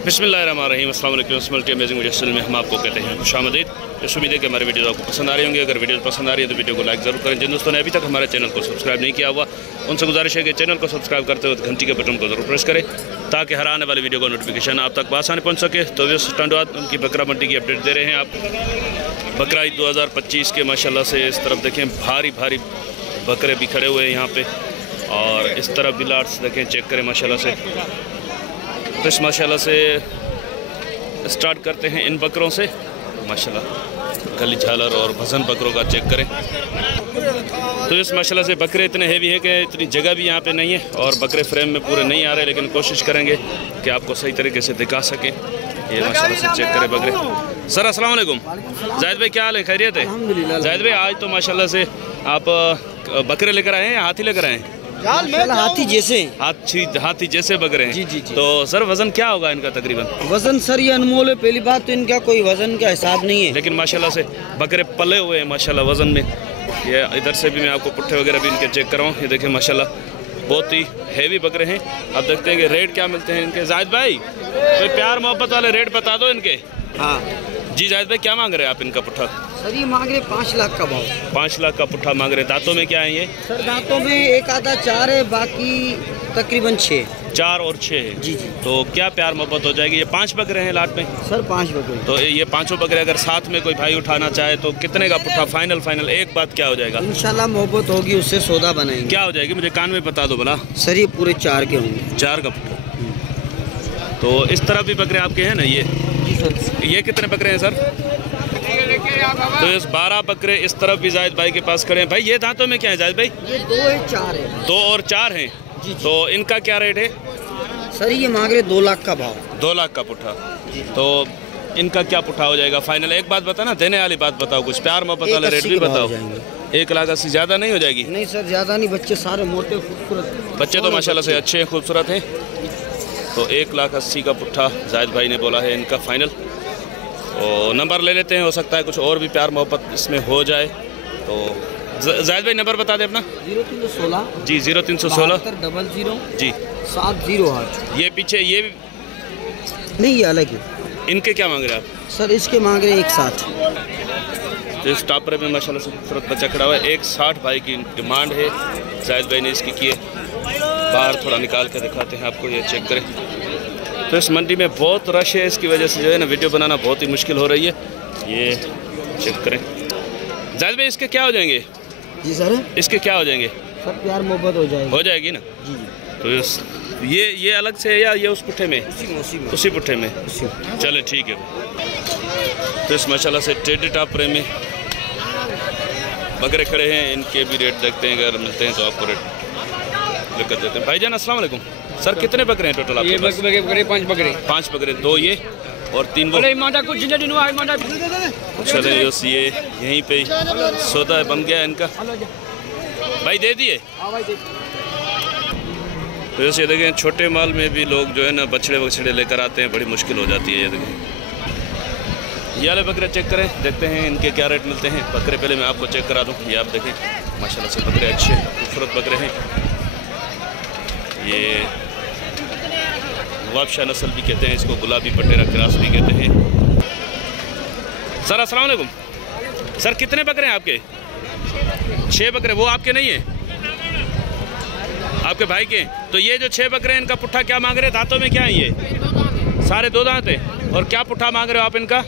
बिस्मिल्लाहिर्रहमानिर्रहीम। अस्सलाम वालेकुम। मल्टी अमेजिंग वीडियो चैनल में हम आपको कहते हैं खुशामदीद। इस उम्मीद है कि हमारे वीडियो आपको पसंद आ रही होंगी। अगर वीडियो पसंद आ रही है तो वीडियो को लाइक ज़रूर करें। जिन दोस्तों ने अभी तक हमारे चैनल को सब्सक्राइब नहीं किया हुआ उनसे गुजारिश है कि चैनल को सब्सक्राइब करते हुए घंटी के बटन को ज़रूर प्रेस करें ताकि हर आने वाली वीडियो का नोटिफिकेशन आप तक आसानी पहुँच सके। तो टंडवात उनकी बकरा मंडी की अपडेट दे रहे हैं आप। बकरा ईद 2025 के माशाल्लाह से इस तरफ देखें भारी भारी बकरे भी खड़े हुए हैं यहाँ पे, और इस तरफ भी लाट्स देखें, चेक करें माशाल्लाह से। तो इस माशाल्लाह से स्टार्ट करते हैं इन बकरों से। माशाल्लाह गली झालर और वज़न बकरों का चेक करें। तो इस माशाल्लाह से बकरे इतने हेवी है कि इतनी जगह भी यहाँ पे नहीं है और बकरे फ्रेम में पूरे नहीं आ रहे, लेकिन कोशिश करेंगे कि आपको सही तरीके से दिखा सकें। ये माशाल्लाह से चेक करें बकरे। सर अस्सलाम वालेकुम। जाहिद भाई क्या हाल है, खैरियत है? जाहिद भाई आज तो माशाल्लाह से आप बकरे लेकर आए हैं या हाथी लेकर आए हैं? हाथी जैसे बकरे हैं। जी। तो सर वजन क्या होगा इनका तकरीबन? वजन सर ये अनमोल है, पहली बात तो इनका कोई वजन का हिसाब नहीं है, लेकिन माशाल्लाह से बकरे पले हुए हैं माशाल्लाह वजन में। ये इधर से भी मैं आपको पुट्ठे वगैरह भी इनके चेक कराऊँ। ये देखें माशाल्लाह बहुत ही हैवी बकरे हैं। अब देखते हैं कि रेट क्या मिलते हैं इनके। जाहिद भाई कोई प्यार मोहब्बत वाले रेट बता दो इनके। हाँ जी जाहिद भाई क्या मांग रहे हैं आप इनका पुट्ठा? सर ये मांग रहे 5 लाख का भाव। 5 लाख का पुट्ठा मांग रहे। दांतों में क्या है ये? सर दांतों में एक आधा 4 है, बाकी तकरीबन 6। 4 और 6 है। जी। तो क्या प्यार मोहब्बत हो जाएगी? ये 5 बकरे हैं लाट में सर, 5 बकरे। तो ये 5 बकरे अगर साथ में कोई भाई उठाना चाहे तो कितने का पुट्ठा फाइनल एक बात क्या हो जाएगा? इंशाल्लाह मोहब्बत होगी उससे सौदा बनाएंगे। क्या हो जाएगी मुझे कान में बता दो भला। सर ये पूरे 4 के होंगे। 4 का पुट्ठा। तो इस तरह भी बकरे आपके हैं ना? ये कितने बकरे हैं सर? तो इस 12 बकरे इस तरफ भी जाहिद भाई के पास खड़े हैं। भाई ये दांतों में क्या है जाहिद भाई? ये 2 है 4 है। 2 और 4 हैं। जी। तो इनका क्या रेट है? सर ये मांग रहे 2 लाख का भाव। 2 लाख का पुट्ठा। तो इनका क्या पुट्ठा हो जाएगा फाइनल? एक बात बता ना, देने वाली बात बताओ, कुछ प्यार मोहब्बत वाला रेट भी बताओ। 1 लाख 80 ज़्यादा नहीं हो जाएगी? नहीं सर ज़्यादा नहीं, बच्चे सारे मोटे खूबसूरत बच्चे तो माशाल्लाह से अच्छे हैं, खूबसूरत हैं। तो 1 लाख 80 का पुट्ठा जाहिद भाई ने बोला है इनका फाइनल। और नंबर ले लेते हैं, हो सकता है कुछ और भी प्यार मोहब्बत इसमें हो जाए। तो जाहिद भाई नंबर बता दें अपना। 0316 जी 0316 00 जी 708। ये पीछे ये नहीं, ये अलग है। इनके क्या मांग रहे हैं आप? सर इसके मांग रहे 160। तो इस टॉपर में माशाल्लाह से खूबसूरत बच्चा खड़ा हुआ है। 160 भाई की डिमांड है। जाहिद भाई ने इसकी की है। बाहर थोड़ा निकाल कर दिखाते हैं आपको, ये चेक करें। तो इस मंडी में बहुत रश है, इसकी वजह से जो है ना वीडियो बनाना बहुत ही मुश्किल हो रही है। ये चेक करें। जाहिद भाई इसके क्या हो जाएंगे? जी सर इसके क्या हो जाएंगे? सर प्यार मोहब्बत हो जाएगी। हो जाएगी ना? जी। तो ये अलग से है या ये उस पुट्ठे में? उसी पुट्ठे में। चले ठीक है। तो इस माशाल्लाह से टेढ़े टापरे में बकरे खड़े हैं, इनके भी रेट देखते हैं, अगर मिलते हैं तो आपको रेट लेकर देते हैं। भाईजान अस्सलाम वालेकुम। सर कितने बकरे हैं टोटल आपके पास? 5 बकरे। 2 ये और 3 वो। चले ये यहीं पे सौदा बन गया इनका। भाई दे दिए? तो जैसे देखें छोटे माल में भी लोग जो है ना बछड़े लेकर आते हैं, बड़ी मुश्किल हो जाती है। ये देखें ये वाले बकरे चेक करें, देखते हैं इनके क्या रेट मिलते हैं। बकरे पहले मैं आपको चेक करा दूँ। ये आप देखें माशाल्लाह से बकरे अच्छे खूबसूरत बकरे हैं। ये नवाबशाह नस्ल भी कहते हैं इसको, गुलाबी पटेरा क्रॉस भी कहते हैं। सर अस्सलाम वालेकुम। सर कितने बकरे हैं आपके? 6 बकरे। वो आपके नहीं है, आपके भाई के? तो ये जो 6 बकरे हैं इनका पुट्ठा क्या मांग रहे हैं? दांतों में क्या है ये? सारे 2 दांत हैं। और क्या पुट्ठा मांग रहे हो आप इनका?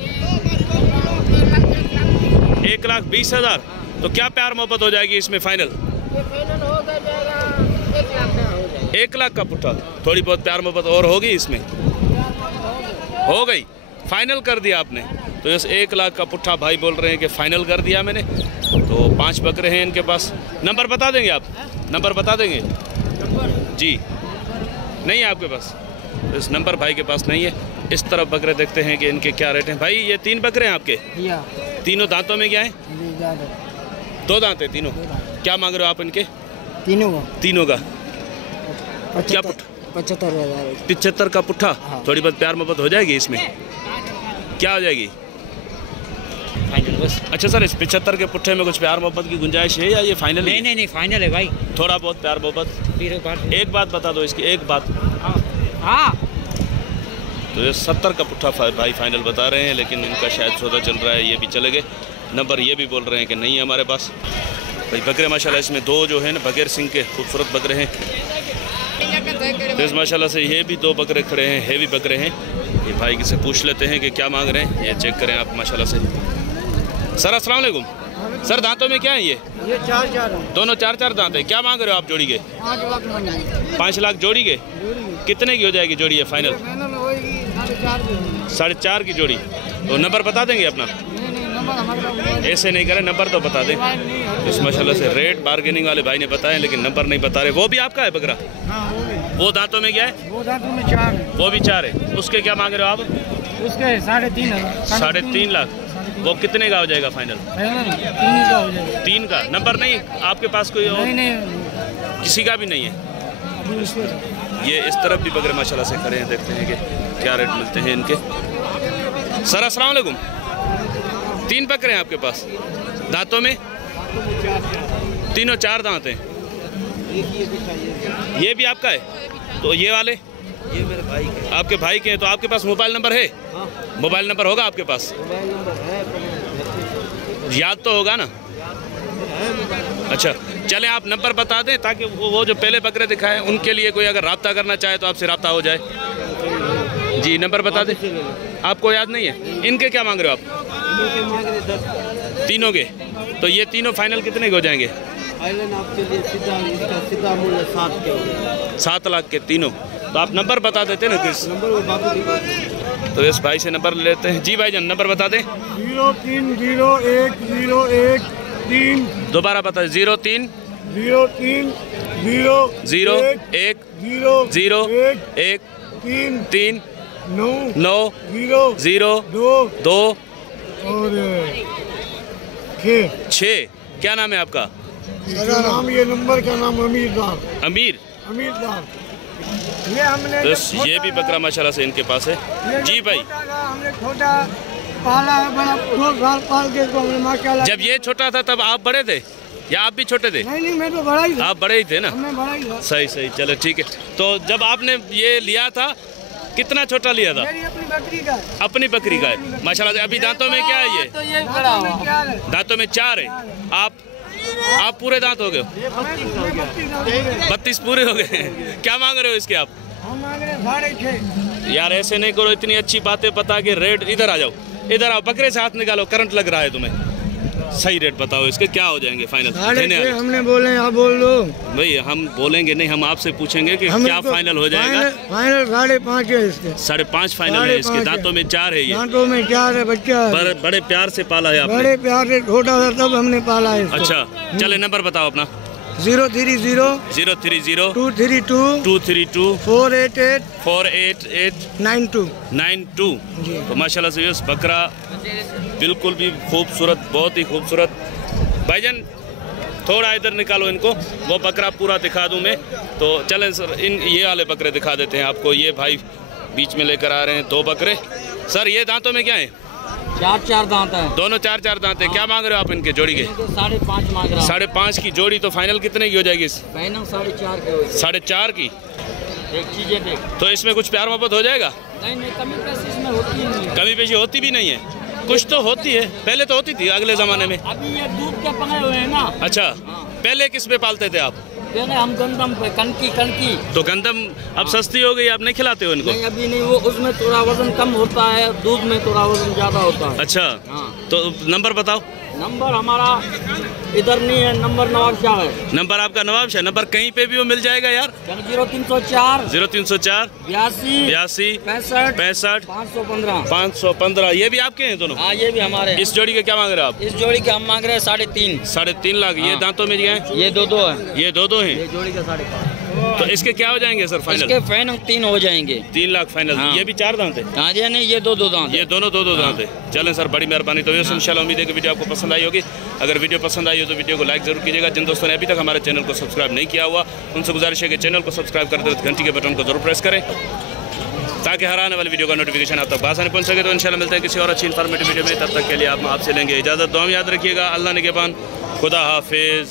1,20,000। तो क्या प्यार मोहब्बत हो जाएगी इसमें फाइनल? 1 लाख का पुट्ठा। थोड़ी बहुत प्यार मोहब्बत और होगी इसमें? हो गई, फाइनल कर दिया आपने। तो इस 1 लाख का पुट्ठा भाई बोल रहे हैं कि फाइनल कर दिया मैंने। तो 5 बकरे हैं इनके पास। नंबर बता देंगे आप? नंबर बता देंगे जी? नहीं है आपके पास? तो इस नंबर भाई के पास नहीं है। इस तरफ बकरे देखते हैं कि इनके क्या रेट हैं। भाई ये 3 बकरे हैं आपके? तीनों दांतों में क्या है? 2 दांत है तीनों। क्या मांग रहे हो आप इनके? तीनों का क्या पुट्ठा? 75 का पुट्ठा। हाँ। थोड़ी बहुत प्यार मोहब्बत हो जाएगी इसमें? क्या हो जाएगी फाइनल बस? अच्छा सर इस 75 के पुट्ठे में कुछ प्यार मोहब्बत की गुंजाइश है या ये फाइनल? नहीं फाइनल है भाई। थोड़ा बहुत प्यार मोहब्बत? एक बात बता दो इसकी, एक बात। हाँ तो ये 70 का पुट्ठा भाई फाइनल बता रहे हैं, लेकिन इनका शायद सौदा चल रहा है, ये भी चले गए। नंबर ये भी बोल रहे हैं कि नहीं है हमारे पास। भाई बकरे माशाल्लाह इसमें दो जो है ना बगैर सिंह के खूबसूरत बकरे हैं। तो इस माशाल्लाह से ये भी दो बकरे खड़े हैं, हेवी बकरे हैं। ये भाई किसे पूछ लेते हैं कि क्या मांग रहे हैं, ये चेक करें आप माशाल्लाह से। सर अस्सलाम वालेकुम। सर दांतों में क्या है ये? 4 दोनों 4 दांत है। क्या मांग रहे हो आप जोड़ी के? 5 लाख जोड़ी के। कितने की हो जाएगी जोड़ी है फाइनल? 4.5 की जोड़ी। तो नंबर बता देंगे अपना? ऐसे नहीं करें, नंबर तो बता दें। इस माशाल्लाह से रेट बार्गेनिंग वाले भाई ने बताए, लेकिन नंबर नहीं बता रहे। वो भी आपका है बकरा? वो दांतों में क्या है? वो दांतों में 4 है। वो भी 4 है। उसके क्या मांग रहे हो आप? उसके 3.5 3.5 लाख। वो कितने का हो जाएगा फाइनल? 3 का हो जाएगा। 3 का। नंबर नहीं आपके पास कोई और? नहीं किसी का भी नहीं है। ये इस तरफ भी बकरे माशाल्लाह से खड़े हैं, देखते हैं कि क्या रेट मिलते हैं इनके। सर अस्सलाम वालेकुम। 3 बकरे हैं आपके पास? दांतों में तीनों 4 दांत हैं। ये भी आपका है? तो ये वाले? ये मेरे भाई के। आपके भाई के हैं। तो आपके पास मोबाइल नंबर है? मोबाइल नंबर होगा आपके पास? मोबाइल नंबर है, याद तो होगा ना? अच्छा चले आप नंबर बता दें, ताकि वो जो पहले बकरे दिखाए उनके लिए कोई अगर रब्ता करना चाहे तो आपसे रब्ता हो जाए। जी नंबर बता दें। आपको याद नहीं है? इनके क्या मांग रहे हो आप? तीनों के। तो ये तीनों फाइनल कितने के हो जाएंगे? आपके लिए सीधा मूल्य 7 लाख के तीनों। तो आप नंबर बता देते ना किस? तो इस भाई से नंबर लेते हैं। जी भाईजान नंबर बता दें। 030101 दोबारा बता। 03 03 0 1 0 1 3 9 0 2 और 6। क्या नाम है आपका? मेरा नाम, ये नंबर का नाम अमीरदार। अमीर। अमीरदार। ये हमने तो ये भी बकरा माशाल्लाह से इनके पास है। जी भाई हमने छोटा पाला है, बड़ा 2 साल पाल के इसको हमने माशाल्लाह। जब ये छोटा था तब आप बड़े थे या आप भी छोटे थे? नहीं मैं तो बड़ा ही था। आप बड़े ही थे ना? मैं बड़ा ही था। सही चलो ठीक है। तो जब आपने ये लिया था कितना छोटा लिया था? मेरी अपनी बकरी का है। अपनी बकरी का है माशाल्लाह से। अभी दांतों में क्या है ये? तो ये बड़ा हुआ। दांतों में 4 है। आप पूरे दांत हो गए? 32 पूरे हो गए। क्या मांग रहे हो इसके आप? हम मांग रहे 6.5। यार ऐसे नहीं करो, इतनी अच्छी बातें बता के रेट। इधर आ जाओ, इधर आओ, बकरे से हाथ निकालो, करंट लग रहा है तुम्हें। सही रेट बताओ इसके, क्या हो जाएंगे फाइनल? हमने बोले आप बोल दो भाई। हम बोलेंगे नहीं, हम आपसे पूछेंगे कि क्या फाइनल हो जाएगा। फाइनल 5.5 है इसके। 5.5 फाइनल है इसके। दांतों में 4 है ये। दांतों में 4 है बच्चा। बड़े प्यार से पाला है आपने? बड़े प्यार से, छोटा था तब हमने पाला है इसको। अच्छा चले नंबर बताओ अपना। 030 030 232 232 488 488 92। तो माशाल्लाह से ये बकरा बिल्कुल भी खूबसूरत, बहुत ही खूबसूरत। भाईजान थोड़ा इधर निकालो इनको, वो बकरा पूरा दिखा दूं मैं। तो चलें सर, ये वाले बकरे दिखा देते हैं आपको। ये भाई बीच में लेकर आ रहे हैं 2 बकरे। सर ये दांतों में क्या है? 4 दांत है। दोनों 4 दांत है। क्या मांग रहे हो आप इनके जोड़ी के? 5.5 मांग रहा। 5.5 की जोड़ी। तो फाइनल कितने की हो जाएगी? 4.5 के। 4.5 की। एक चीजें देख। तो इसमें कुछ प्यार मोहब्बत हो जाएगा? नहीं कमी पेशी इसमें होती ही नहीं है। कमी पेशी होती भी नहीं है? कुछ तो होती है, पहले तो होती थी अगले ज़माने में। अभी ये दूध के पकाए हुए हैं ना। अच्छा पहले किस पे पालते थे आप? पहले हम गंदम पे, कनकी। तो गंदम अब सस्ती हो गई, आप नहीं खिलाते हो इनको? नहीं अभी नहीं, वो उसमें थोड़ा वजन कम होता है, दूध में थोड़ा वजन ज्यादा होता है। अच्छा तो नंबर बताओ। नंबर हमारा इधर नहीं है, नंबर नवाब शाह है। नंबर आपका नवाब शाह? नंबर कहीं पे भी वो मिल जाएगा यार? 0304 0304 82 65 515। ये भी आपके हैं दोनों? हाँ ये भी हमारे। इस जोड़ी के क्या मांग रहे हो आप? इस जोड़ी के हम मांग रहे हैं 3.5। 3.5 लाख। ये दांतों में दिए हैं? ये 2 है। ये 2 हैं। ये जोड़ी का 5.5। तो इसके क्या हो जाएंगे सर फाइनल? इसके फाइनल 3 हो जाएंगे। 3 लाख फाइनल। हाँ। ये भी 4 दांत है? हाँ जी नहीं, ये 2 दांत। ये दोनों 2 दांत है। चलें सर, बड़ी मेहरबानी। तो इंशाल्लाह उम्मीद है कि वीडियो आपको पसंद आई होगी। अगर वीडियो पसंद आई हो तो वीडियो को लाइक जरूर कीजिएगा। जिन दोस्तों ने अभी तक हमारे चैनल को सब्सक्राइब नहीं किया हुआ उनसे गुजारिश है कि चैनल को सब्सक्राइब कर दे, घंटी के बटन को जरूर प्रेस करें ताकि हर आने वाली वीडियो का नोटिफिकेशन आप तक आसानी पहुंच सके। तो इंशाल्लाह मिलते हैं किसी और अच्छी इन्फॉर्मेटिव वीडियो में। तब तक के लिए आप आपसे लेंगे इजाज़त। दुआ में याद रखिएगा। अल्लाह निगहबान। खुदा हाफिज़।